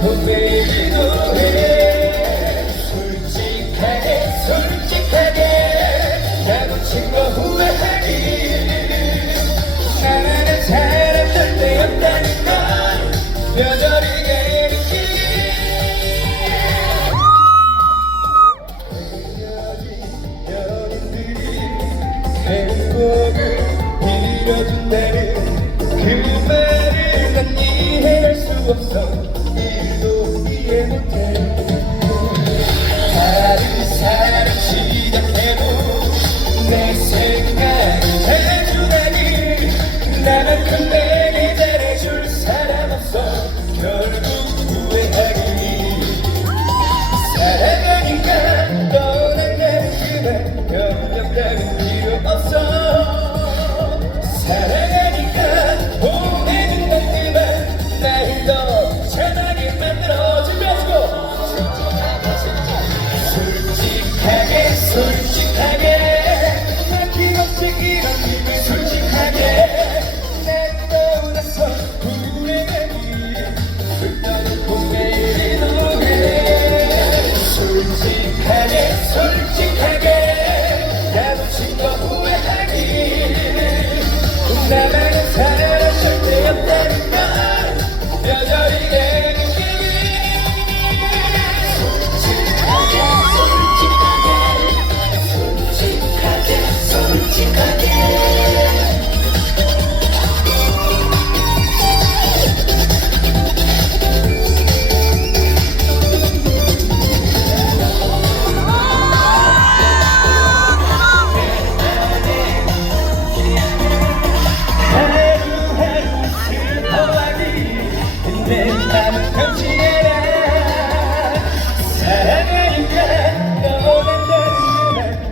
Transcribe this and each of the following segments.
분명히 기도해 솔직하게 솔직하게 나고친 거 후회하기 사랑한 사람 절대 없다는 걸 뼈저리게 행복을 빌어준다는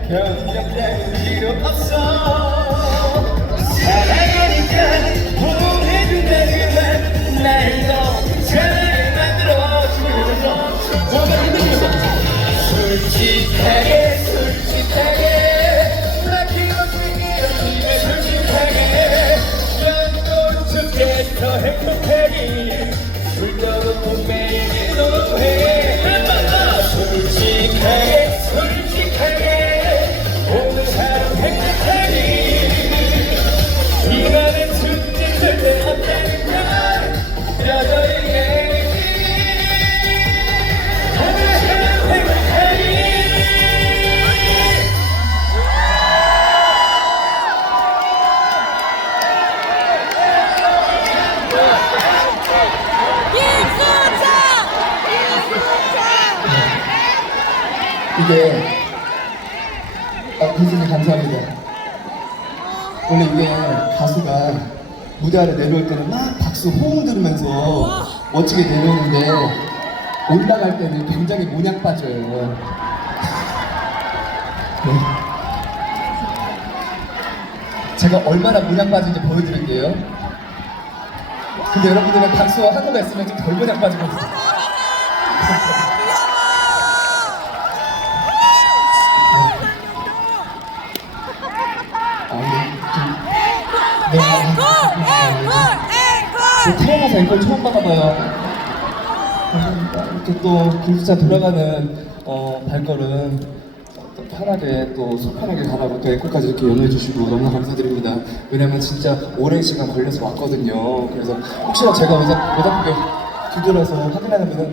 따윈 필요 없어 이게 아, 교수님 감사합니다. 원래 이게 가수가 무대 아래 내려올 때는 막 박수 호응 들으면서 멋지게 내려오는데 올라갈 때는 굉장히 모냥 빠져요. 네. 제가 얼마나 모냥 빠진지 보여드릴게요. 근데 여러분들은 박수와 한도가 있으면 좀 덜 모냥 빠지거든요. 저 태어나서 앵콜 처음 받아봐요. 감사합니다. 이렇게 또 김수찬 돌아가는 어, 발걸음 또 편하게 또 속편하게 가라고 또 앵콜까지 이렇게 연호해 주시고 너무 감사드립니다. 왜냐면 진짜 오랜 시간 걸려서 왔거든요. 그래서 혹시나 제가 오다, 오답게 두드려서 확인하면은